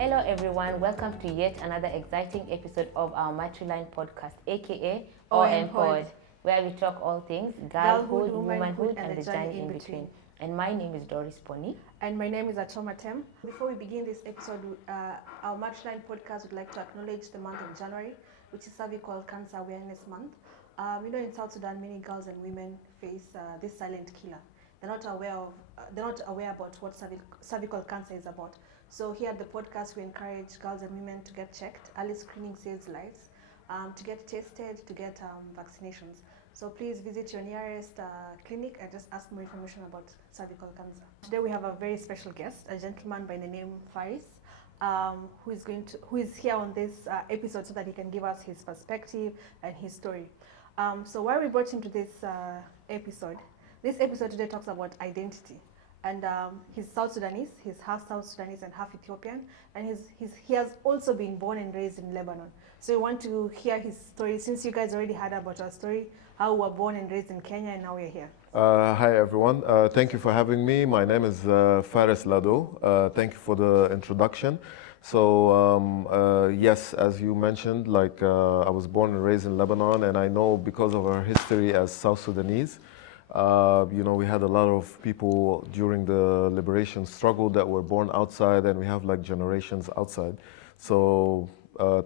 Hello everyone, welcome to yet another exciting episode of our Matriline podcast, aka OM Pod, where we talk all things girlhood, womanhood, and the journey in between. And my name is Doris Poni. And my name is Achom. Before we begin this episode, our Matriline podcast would like to acknowledge the month of January, which is Cervical Cancer Awareness Month. In South Sudan, many girls and women face this silent killer. They're not aware about what cervical cancer is about. So here at the podcast, we encourage girls and women to get checked. Early screening saves lives. To get tested, to get vaccinations. So please visit your nearest clinic and just ask more information about cervical cancer. Today we have a very special guest, a gentleman by the name Faris, who is here on this episode so that he can give us his perspective and his story. So why we brought him to this episode today talks about identity. And he's South Sudanese, he's half South Sudanese and half Ethiopian, and he has also been born and raised in Lebanon. So we want to hear his story, since you guys already heard about our story, how we were born and raised in Kenya, and now we're here. Hi everyone, thank you for having me. My name is Faris Lado. Thank you for the introduction. So yes, as you mentioned, I was born and raised in Lebanon, and I know because of our history as South Sudanese, we had a lot of people during the liberation struggle that were born outside, and we have generations outside. So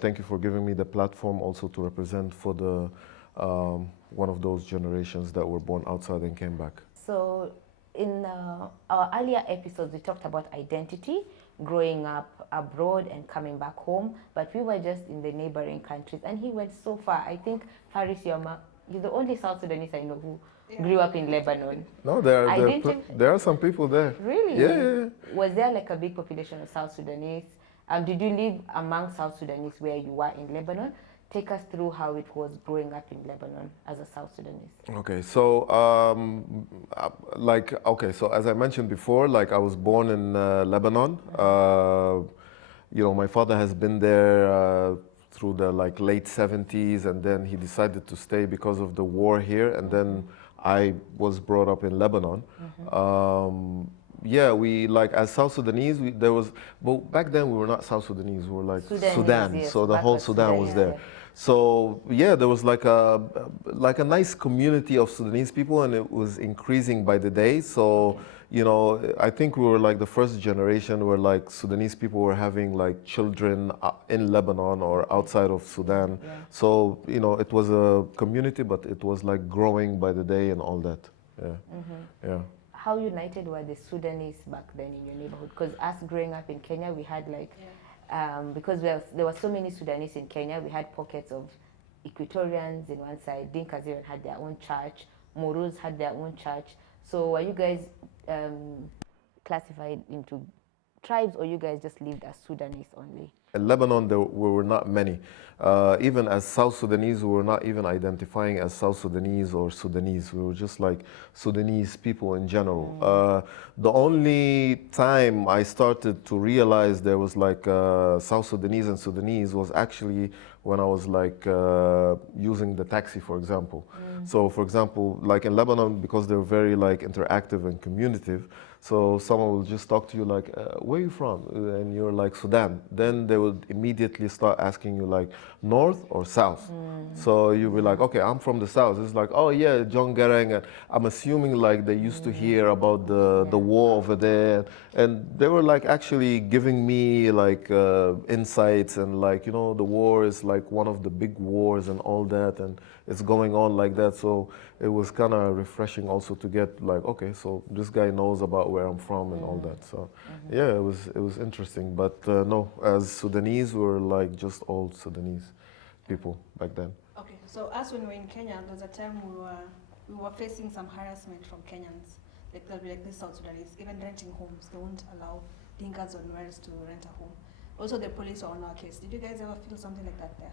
thank you for giving me the platform also to represent for the one of those generations that were born outside and came back. So in our earlier episodes, we talked about identity, growing up abroad and coming back home, but we were just in the neighboring countries, and he went so far. I think, Faris, you're the only South Sudanese I know who grew up in Lebanon. No, there are some people there. Really? Yeah. Was there a big population of South Sudanese? Did you live among South Sudanese where you were in Lebanon? Take us through how it was growing up in Lebanon as a South Sudanese. Okay, so so as I mentioned before, I was born in Lebanon. My father has been there through the late 70s, and then he decided to stay because of the war here, and then I was brought up in Lebanon. We as South Sudanese, back then we were not South Sudanese, we were Sudan. Yes, so the whole Sudan was there. So there was a nice community of Sudanese people, and it was increasing by the day. So I think we were the first generation where Sudanese people were having children in Lebanon or outside of Sudan. Yeah. So it was a community, but it was growing by the day and all that. Yeah. How united were the Sudanese back then in your neighborhood? Because us growing up in Kenya, we had because there were so many Sudanese in Kenya, we had pockets of Equatorians in one side, Dinkas even had their own church, Morus had their own church. So were you guys classified into tribes, or you guys just lived as Sudanese only? In Lebanon, there were not many. Even as South Sudanese, we were not even identifying as South Sudanese or Sudanese. We were just Sudanese people in general. The only time I started to realize there was South Sudanese and Sudanese was actually when I was using the taxi, for example. So, for example, in Lebanon, because they're very interactive and communicative, so someone will just talk to you where are you from? And you're Sudan. Then they would immediately start asking you north or south. So you'll be okay, I'm from the south. It's oh yeah, John Garang. And I'm assuming they used to hear about the war over there. And they were actually giving me insights and the war is one of the big wars and all that. And it's going on like that. So it was kind of refreshing also to get okay, so this guy knows about where I'm from and all that. So yeah, it was interesting. But no, as Sudanese, we were just old Sudanese people back then. Okay, so us when we were in Kenya, there was a time we were facing some harassment from Kenyans. They'll be this South Sudanese, even renting homes, they won't allow Dinkas or Nuers to rent a home. Also, the police were on our case. Did you guys ever feel something like that there?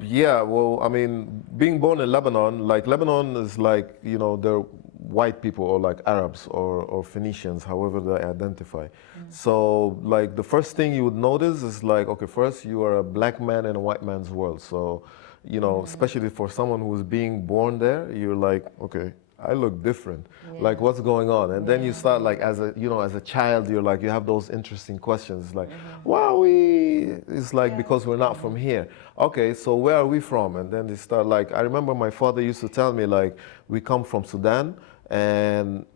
Yeah, well, I mean, being born in Lebanon, Lebanon is they're white people or Arabs or Phoenicians, however they identify. So the first thing you would notice is okay, first you are a black man in a white man's world. So, especially for someone who's being born there, you're okay, I look different. Yeah. Like, what's going on? And then you Yeah. start like, as a, you know, as a child, you're like, you have those interesting questions. Like, wow, it's like, because we're not from here. Okay, so where are we from? And then they start like, I remember my father used to tell me like, we come from Sudan, and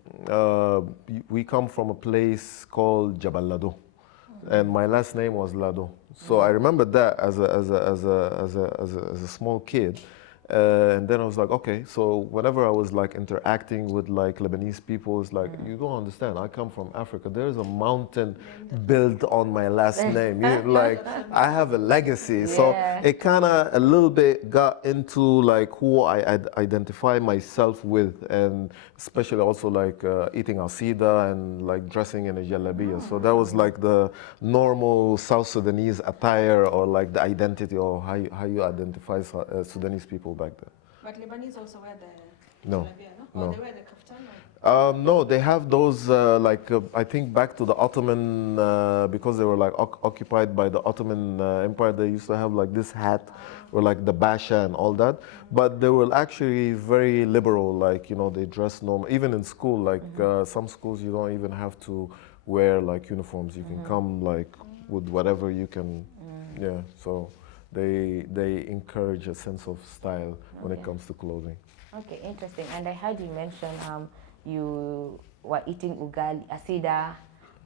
we come from a place called Jabal Lado, and my last name was Lado. So I remember that as a small kid. And then I was like, okay, so whenever I was like interacting with like Lebanese people, it's like, you don't understand, I come from Africa. There's a mountain built on my last name. Like, I have a legacy. So Yeah. it kind of a little bit got into like who I identify myself with, and especially also like eating asida and like dressing in a jalabiya. So that was like the normal South Sudanese attire, or like the identity, or how you identify Sudanese people back then. But Lebanese also wear the No, jalabia, no? no. Or they wear the kaftan? Or? No, they have those I think back to the Ottoman, because they were like occupied by the Ottoman Empire. They used to have like this hat, or like the basha and all that. But they were actually very liberal. Like, you know, they dress normal. Even in school, like some schools, you don't even have to wear like uniforms. You can come like with whatever you can. Yeah. So they encourage a sense of style when it comes to clothing. Okay, interesting. And I heard you mention you were eating ugali, asida,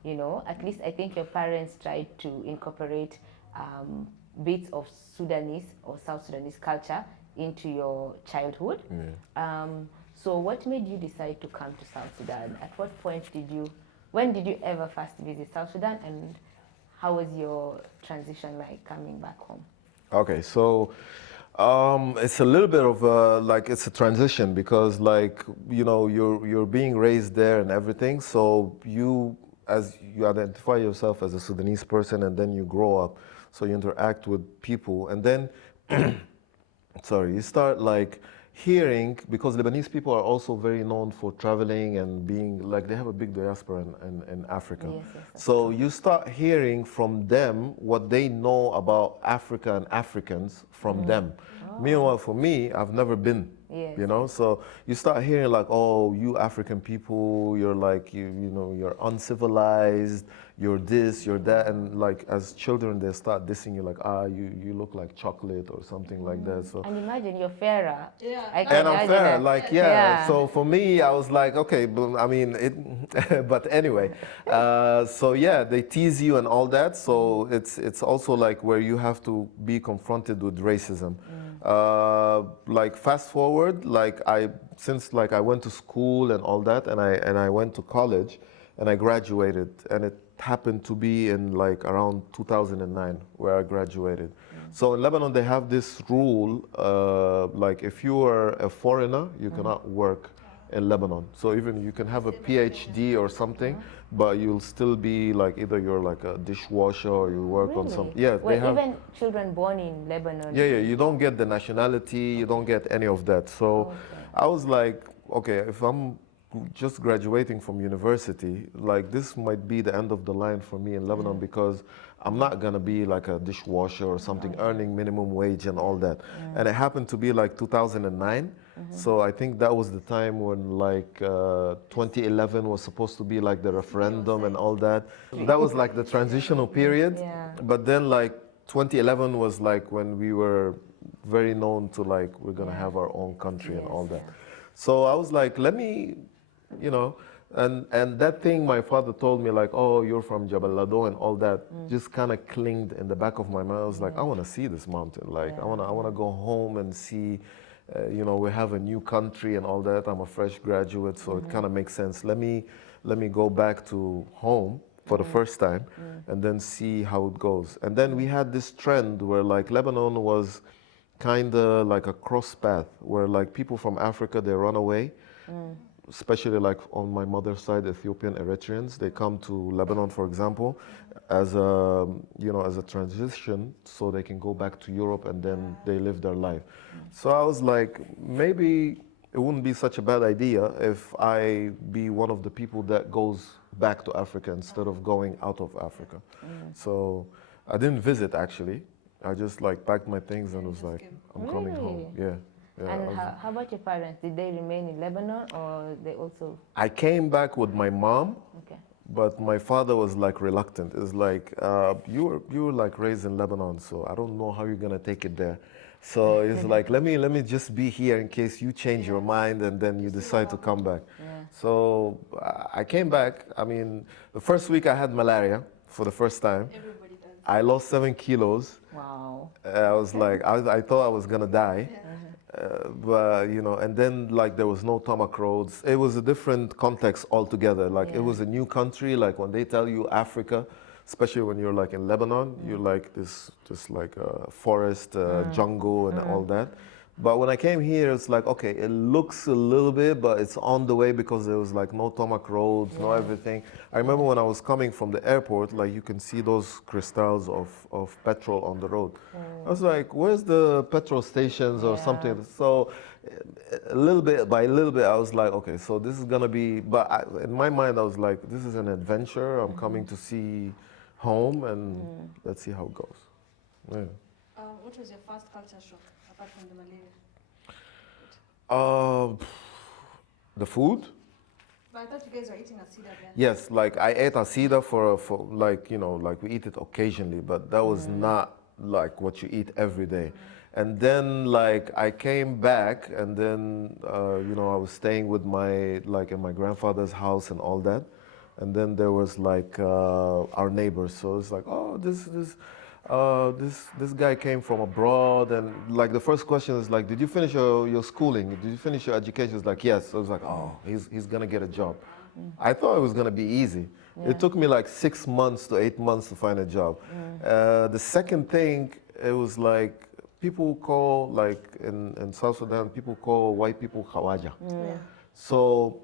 you know. At least I think your parents tried to incorporate bits of Sudanese or South Sudanese culture into your childhood. Yeah. So what made you decide to come to South Sudan? At what point when did you ever first visit South Sudan, and how was your transition like coming back home? Okay, so it's a little bit of a, like, it's a transition, because like, you know, you're being raised there and everything. So as you identify yourself as a Sudanese person, and then you grow up, so you interact with people, and then sorry, you start like hearing, because Lebanese people are also very known for traveling and being like, they have a big diaspora in Africa. Yes, yes, So you start hearing from them what they know about Africa and Africans from them. Meanwhile, for me, I've never been. Yes, You know, so you start hearing like, oh, you African people, you're like, you know, you're uncivilized, you're this, you're that, and like as children they start dissing you, like, you look like chocolate or something like that. So And imagine you're fairer. Yeah. I can and I'm imagine fair, that. like Yeah. So for me, I was like, okay, but I mean it. But anyway, so yeah, they tease you and all that. So it's also like where you have to be confronted with racism. Like fast forward, like since I went to school and all that, and I went to college, and I graduated, and it happened to be in like around 2009 where I graduated. So in Lebanon they have this rule, like if you are a foreigner, you cannot work in Lebanon. So even you can have a PhD or something, but you'll still be like, either you're like a dishwasher or you work on some. Really? Yeah, Well, they have. even children born in Lebanon. Yeah, you don't get the nationality, you don't get any of that. So I was like, okay, if I'm just graduating from university, like this might be the end of the line for me in Lebanon, because I'm not gonna be like a dishwasher or something, earning minimum wage and all that. And it happened to be like 2009. So I think that was the time when like 2011 was supposed to be like the referendum and all that. That was like the transitional period. Yeah. But then like 2011 was like when we were very known to like, we're gonna have our own country and all that. So I was like, let me, you know, and that thing my father told me, like, oh, you're from Jabal Lado and all that, just kind of clinged in the back of my mind. I was like, I want to see this mountain. Like, I want to go home and see, you know, we have a new country and all that. I'm a fresh graduate, so it kind of makes sense. Let me go back to home for the first time, and then see how it goes. And then we had this trend where like Lebanon was kind of like a cross path, where like people from Africa, they run away, especially like on my mother's side, Ethiopian Eritreans, they come to Lebanon, for example, as a, you know, as a transition, so they can go back to Europe and then they live their life. So I was like, maybe it wouldn't be such a bad idea if I be one of the people that goes back to Africa instead of going out of Africa. So I didn't visit actually. I just like packed my things and was like, I'm coming home. Yeah. Yeah, And how about your parents? Did they remain in Lebanon or they also? I came back with my mom, Okay. but my father was like reluctant. It's like you were like raised in Lebanon, so I don't know how you're gonna take it there. So it's like let me just be here in case you change your mind and then you decide to come back. Yeah. So I came back. I mean, the first week I had malaria for the first time. Everybody does. I lost 7 kilos. Wow. I was like, I thought I was gonna die. But you know, and then like there was no tarmac roads. It was a different context altogether. Like it was a new country. Like when they tell you Africa, especially when you're like in Lebanon, you're like this just like a forest, jungle, and all that. But when I came here, it's like okay, it looks a little bit, but it's on the way because there was like no tarmac roads, no everything. I remember when I was coming from the airport, like you can see those crystals of petrol on the road. I was like, where's the petrol stations or something? So a little bit by little bit, I was like, okay, so this is gonna be, but in my mind, I was like, this is an adventure. I'm coming to see home and let's see how it goes. Yeah. What was your first culture shock apart from the malaria? The food? But I thought you guys were eating asida then. Yes, like I ate asida for like, you know, like we eat it occasionally, but that was not like what you eat every day. And then like I came back and then, you know, I was staying with like in my grandfather's house and all that. And then there was like our neighbors. So it's like, oh, this guy came from abroad, and like the first question is like, did you finish your schooling? Did you finish your education? It's like, yes. So I was like, oh, he's gonna get a job. I thought it was gonna be easy. It took me like 6 months to 8 months to find a job. The second thing, it was like people call like in South Sudan, people call white people khawaja. So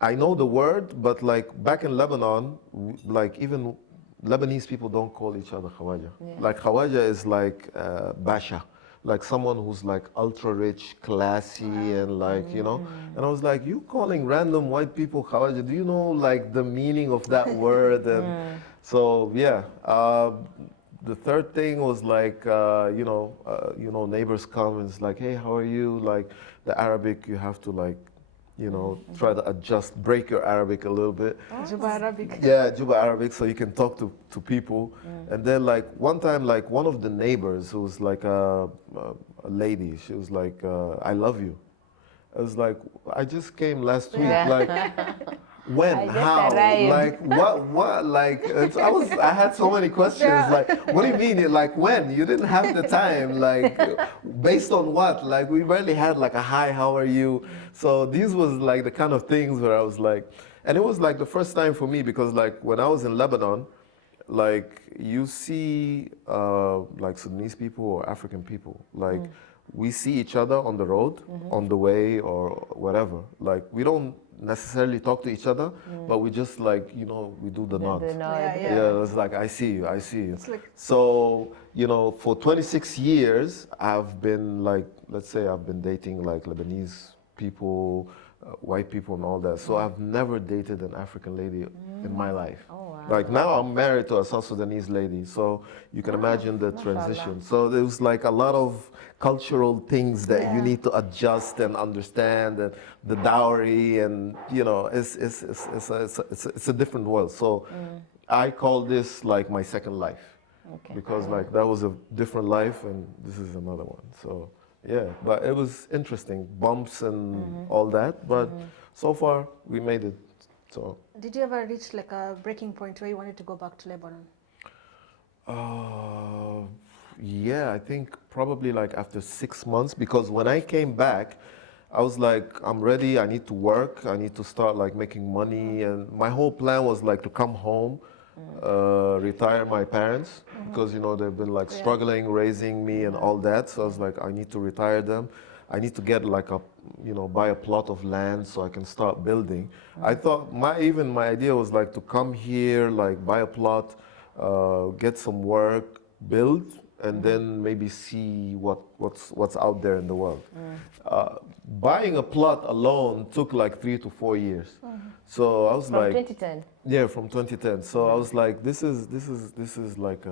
I know the word, but like back in Lebanon, like even Lebanese people don't call each other Khawaja. Like Khawaja is like Basha, like someone who's like ultra rich, classy, and like, you know. And I was like, you calling random white people Khawaja, do you know like the meaning of that word? And so, yeah. The third thing was like, you know, neighbors come and it's like, hey, how are you? Like the Arabic, you have to like, you know, try to adjust, break your Arabic a little bit. Juba Arabic. Yeah, Juba Arabic, so you can talk to people. And then like one time, like one of the neighbors who was like a lady, she was like, I love you. I was like, I just came last week. Like, when, I just how, arrived. like what, like I had so many questions. Like, what do you mean? Like when? You didn't have the time. Like, based on what? Like, we barely had like a hi, how are you? So these was like the kind of things where I was like, and it was like the first time for me because like when I was in Lebanon, like you see like Sudanese people or African people, like we see each other on the road, on the way or whatever. Like we don't necessarily talk to each other, but we just like, you know, we do the nod. Yeah, it's like, I see you, I see you. Like, so, you know, for 26 years, I've been like, let's say I've been dating like Lebanese people, white people and all that. So I've never dated an African lady in my life. Oh, wow. Like now I'm married to a South Sudanese lady, so you can imagine the transition. So there was like a lot of cultural things that you need to adjust and understand, and the dowry, and you know, it's a different world. So I call this like my second life, because like that was a different life and this is another one. So yeah, but it was interesting, bumps and all that, but so far we made it. So did you ever reach like a breaking point where you wanted to go back to Lebanon? yeah, I think probably like after 6 months, because when I came back, I was like, I'm ready, I need to work, I need to start like making money, and my whole plan was like to come home, retire my parents, because you know they've been like struggling raising me and all that. So I was like, I need to retire them. I need to get like a, you know, buy a plot of land so I can start building. I thought my idea was like to come here, like buy a plot, get some work, build, and then maybe see what's out there in the world. Buying a plot alone took like 3 to 4 years. So I was From like, 2010. yeah, from 2010. So I was like, this is like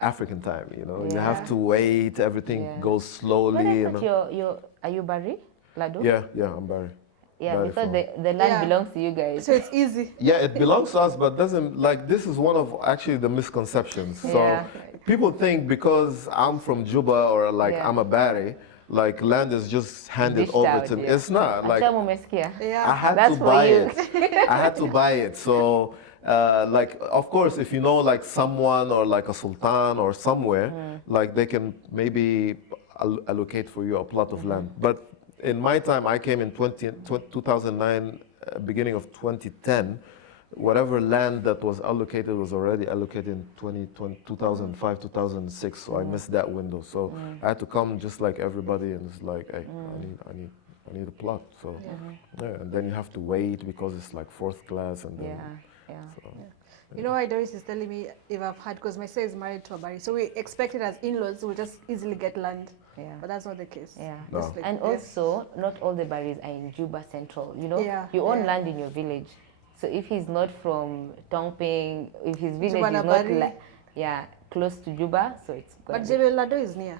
African time, you know. You Yeah. have to wait, everything Yeah. goes slowly. But I You thought know. are you Bari? Lado? Yeah, I'm Barry. Yeah, Barry we thought from- the land Yeah. belongs to you guys. So it's easy. Yeah, it belongs to us, but doesn't, like, this is one of actually the misconceptions. So Yeah. people think because I'm from Juba or like Yeah. I'm a Bari, like land is just handed Dished over out, to me. yeah. It's not. Like Achom umesikia? I Yeah. had That's to for buy you. it. I had to buy it. So, like, of course, if you know like someone or like a sultan or somewhere, like they can maybe allocate for you a plot of land. But in my time, I came in 2009, beginning of 2010. Whatever land that was allocated was already allocated in 2005, 2006. So I missed that window. So I had to come just like everybody, and it's like, hey, I need a plot. So yeah, and then you have to wait because it's like fourth class, and then Yeah. so. You know why Doris is telling me if I've had, because my sister is married to a Bari, so we expect it as in-laws, we'll just easily get land. Yeah. But that's not the case. Yeah. No. Just like- And yeah. also, not all the Baris are in Juba Central. You know, Yeah, you own yeah. land in your village. So if he's not from Tongping, if his village Juba is na not, Bari. close to Juba, so it's But good. Jebel Lado is near.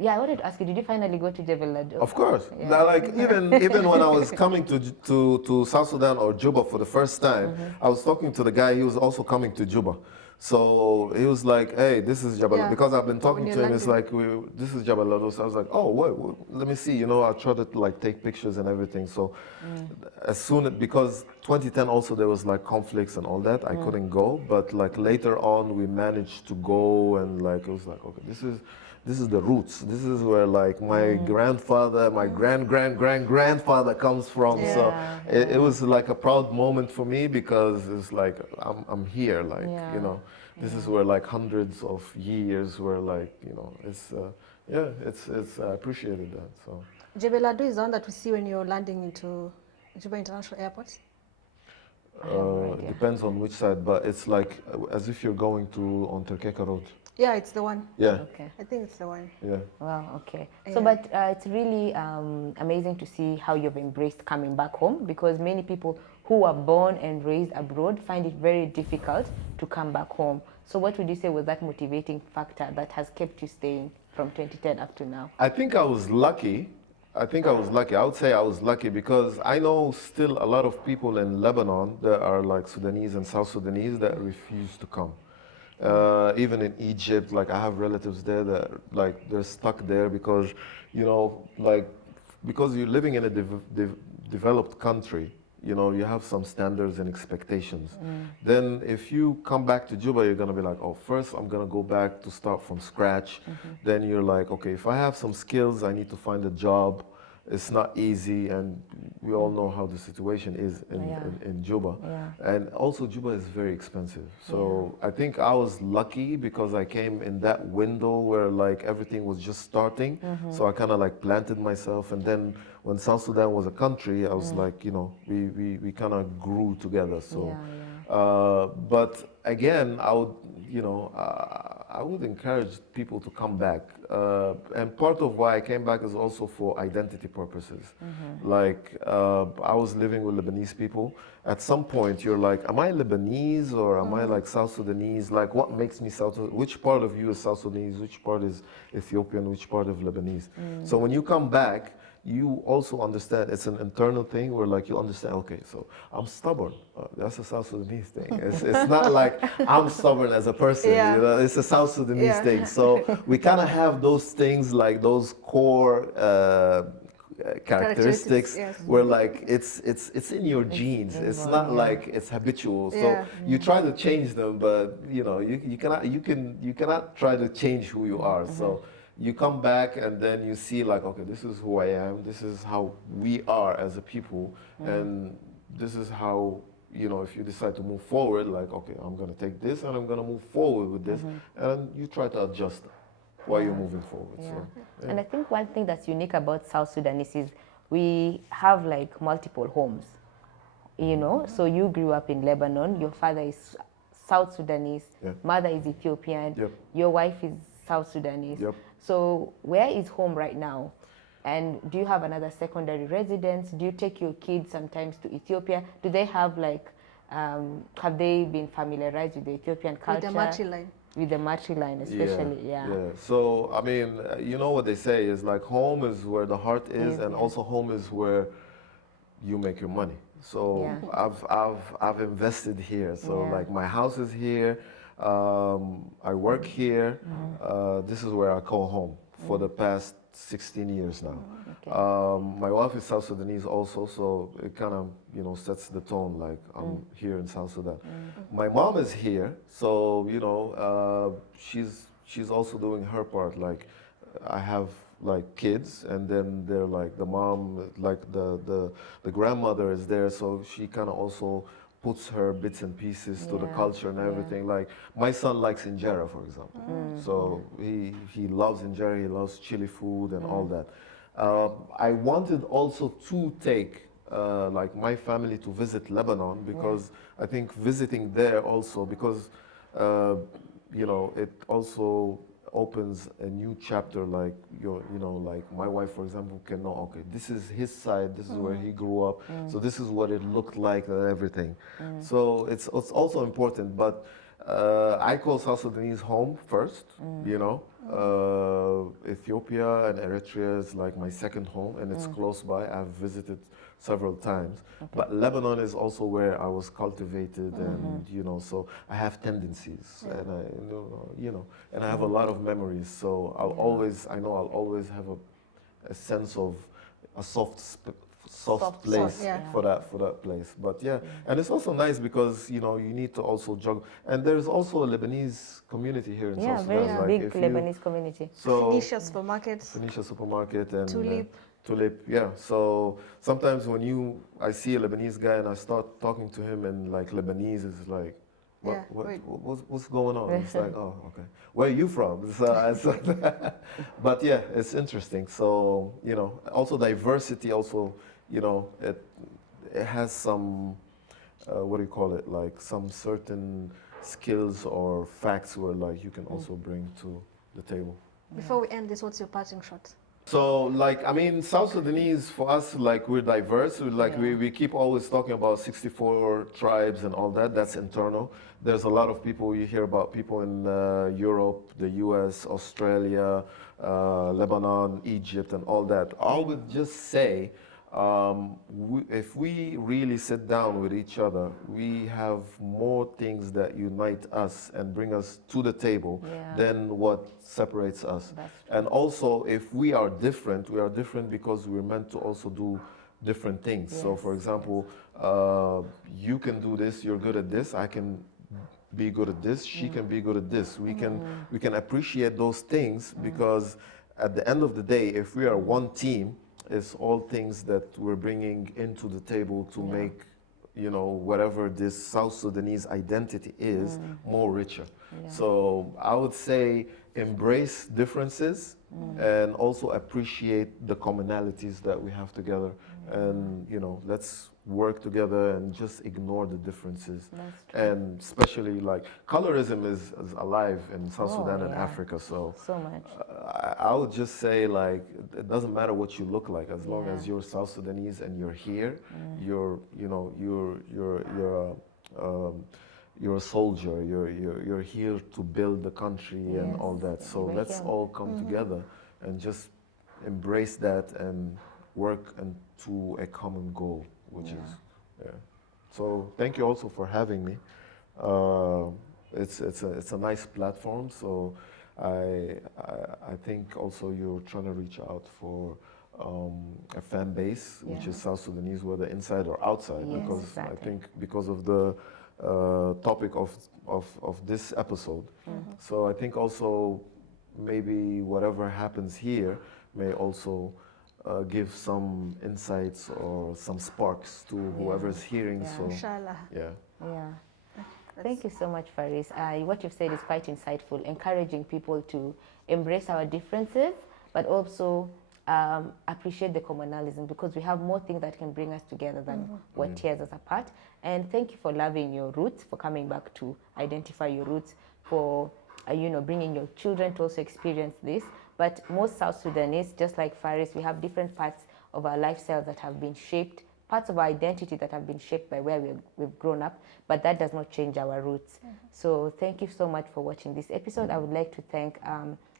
Yeah, I wanted to ask you, did you finally go to Jebel Lado? Of course. Yeah. Now, like even when I was coming to South Sudan or Juba for the first time, I was talking to the guy. He was also coming to Juba, so he was like, "Hey, this is Jabal," Yeah. because I've been talking When to you him. It's landed. like, "This is Jabal Lado." So I was like, "Oh, wait, let me see." You know, I tried to like take pictures and everything. So as soon because 2010 also there was like conflicts and all that, I couldn't go. But like later on, we managed to go, and like it was like, okay, this is the roots. This is where like my grandfather, my grandfather comes from. Yeah. So Yeah. it was like a proud moment for me because it's like I'm here. Like Yeah. you know, this is where like hundreds of years were like you know it's it's I appreciated that. So Jebel Lado is the one that we see when you're landing into Juba International Airport. I have no it idea. depends on which side, but it's like as if you're going to on Terkeka Road. Yeah, it's the one. Yeah, Okay. I think it's the one. yeah. Wow, okay. So, Yeah. but it's really amazing to see how you've embraced coming back home, because many people who are born and raised abroad find it very difficult to come back home. So what would you say was that motivating factor that has kept you staying from 2010 up to now? I think I was lucky. I would say I was lucky because I know still a lot of people in Lebanon that are like Sudanese and South Sudanese that refuse to come. Even in Egypt, like I have relatives there that like they're stuck there because, you know, like because you're living in a developed country, you know, you have some standards and expectations. Then if you come back to Juba, you're gonna be like, oh, first I'm gonna go back to start from scratch. Then you're like, okay, if I have some skills, I need to find a job. It's not easy, and we all know how the situation is in Juba. Yeah. And also Juba is very expensive. So I think I was lucky because I came in that window where like everything was just starting. So I kind of like planted myself, and then when South Sudan was a country, I was like, you know, we kind of grew together. So, but again, I would, you know, I would encourage people to come back. And part of why I came back is also for identity purposes. Like, I was living with Lebanese people. At some point, you're like, am I Lebanese or am I like South Sudanese? Like, what makes me South Sudanese? Which part of you is South Sudanese? Which part is Ethiopian? Which part of Lebanese? So when you come back, you also understand it's an internal thing where like you understand, okay, so I'm stubborn. That's a South Sudanese thing. It's not like I'm stubborn as a person, Yeah. you know, it's a South Sudanese thing. So we kind of have those things, like those core characteristics yes. where like it's in your genes. It's not like it's habitual. So you try to change them, but you know, you cannot try to change who you are. So you come back and then you see like, okay, this is who I am, this is how we are as a people, and this is how, you know, if you decide to move forward, like, okay, I'm gonna take this and I'm gonna move forward with this, and you try to adjust while you're moving forward. Yeah. So, And I think one thing that's unique about South Sudanese is we have like multiple homes, you know. So you grew up in Lebanon, your father is South Sudanese, mother is Ethiopian, your wife is South Sudanese. So where is home right now? And do you have another secondary residence? Do you take your kids sometimes to Ethiopia? Do they have like, have they been familiarized with the Ethiopian culture? With the Matriline. with the Matriline, especially. Yeah. So I mean, you know what they say is like home is where the heart is, and also home is where you make your money. So I've invested here. So like my house is here. I work here. This is where I call home for the past 16 years now. My wife is South Sudanese also, so it kind of, you know, sets the tone, like I'm here in South Sudan. My mom is here, so, you know, she's also doing her part. Like I have like kids, and then they're like the mom, like the grandmother is there, so she kind of also puts her bits and pieces to the culture and everything. Like my son likes injera, for example. So he loves injera, he loves chili food and all that. I wanted also to take like my family to visit Lebanon, because I think visiting there also, because you know, it also opens a new chapter. Like you know, like my wife, for example, can know, okay, this is his side, this is where he grew up, so this is what it looked like and everything. So it's also important. But I call South Sudanese home first. You know, Ethiopia and Eritrea is like my second home, and it's close by. I've visited several times. But Lebanon is also where I was cultivated, and you know, so I have tendencies, and I, you know, and I have a lot of memories. So I know I'll always have a sense of a soft place for that place. But and it's also nice because, you know, you need to also juggle. And there's also a Lebanese community here in South Sudan. Yeah, very big Lebanese community. So Phoenicia supermarket. Phoenicia supermarket and Tulip. Yeah. So sometimes when I see a Lebanese guy and I start talking to him in like Lebanese, it's like, what's going on? It's like, oh, okay. Where are you from? But yeah, it's interesting. So, you know, also diversity also, you know, it has some, what do you call it? Like some certain skills or facts where like you can also bring to the table. Before we end this, what's your parting shot? So, like, I mean, South Sudanese, for us, like, we're diverse. We keep always talking about 64 tribes and all that. That's internal. There's a lot of people, you hear about people in Europe, the US, Australia, Lebanon, Egypt, and all that. I would just say, if we really sit down with each other, we have more things that unite us and bring us to the table than what separates us. And also, if we are different because we're meant to also do different things. So, for example, you can do this, you're good at this, I can be good at this, she can be good at this. We can appreciate those things, because at the end of the day, if we are one team, it's all things that we're bringing into the table to make, you know, whatever this South Sudanese identity is more richer. So I would say embrace differences and also appreciate the commonalities that we have together. And, you know, let's work together and just ignore the differences. And especially like colorism is alive in South Sudan and Africa. So much. I would just say, like, it doesn't matter what you look like, as long as you're South Sudanese and you're here, you're a soldier. You're here to build the country and all that. So let's all come together and just embrace that and work to a common goal, which is So thank you also for having me. It's a nice platform. So I think also you're trying to reach out for a fan base, which is South Sudanese, whether inside or outside, because I think because of the topic of this episode. So I think also maybe whatever happens here may also give some insights or some sparks to whoever's hearing. So Inshallah. Thank you so much, Faris. What you've said is quite insightful, encouraging people to embrace our differences, but also appreciate the commonalism, because we have more things that can bring us together than what tears us apart. And thank you for loving your roots, for coming back to identify your roots, for bringing your children to also experience this. But most South Sudanese, just like Faris, we have different parts of our lifestyle that have been shaped parts of our identity that have been shaped by where we've grown up, but that does not change our roots. So thank you so much for watching this episode. I would like to thank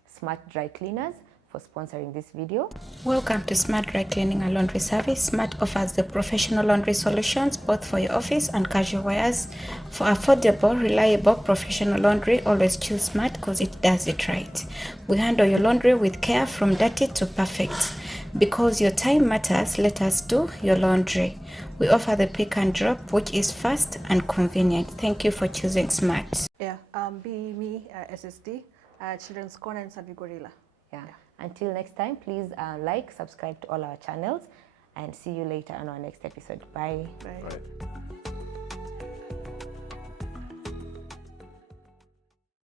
Smart Dry Cleaners for sponsoring this video. Welcome to Smart Dry Cleaning and Laundry Service. Smart offers the professional laundry solutions both for your office and casual wears. For affordable, reliable, professional laundry, always choose Smart because it does it right. We handle your laundry with care from dirty to perfect. Because your time matters, let us do your laundry. We offer the pick and drop, which is fast and convenient. Thank you for choosing Smart. Yeah, be me, SSD, Children's Corner and Savi Gorilla. Yeah. Until next time, please like, subscribe to all our channels, and see you later on our next episode. Bye. Bye. Right.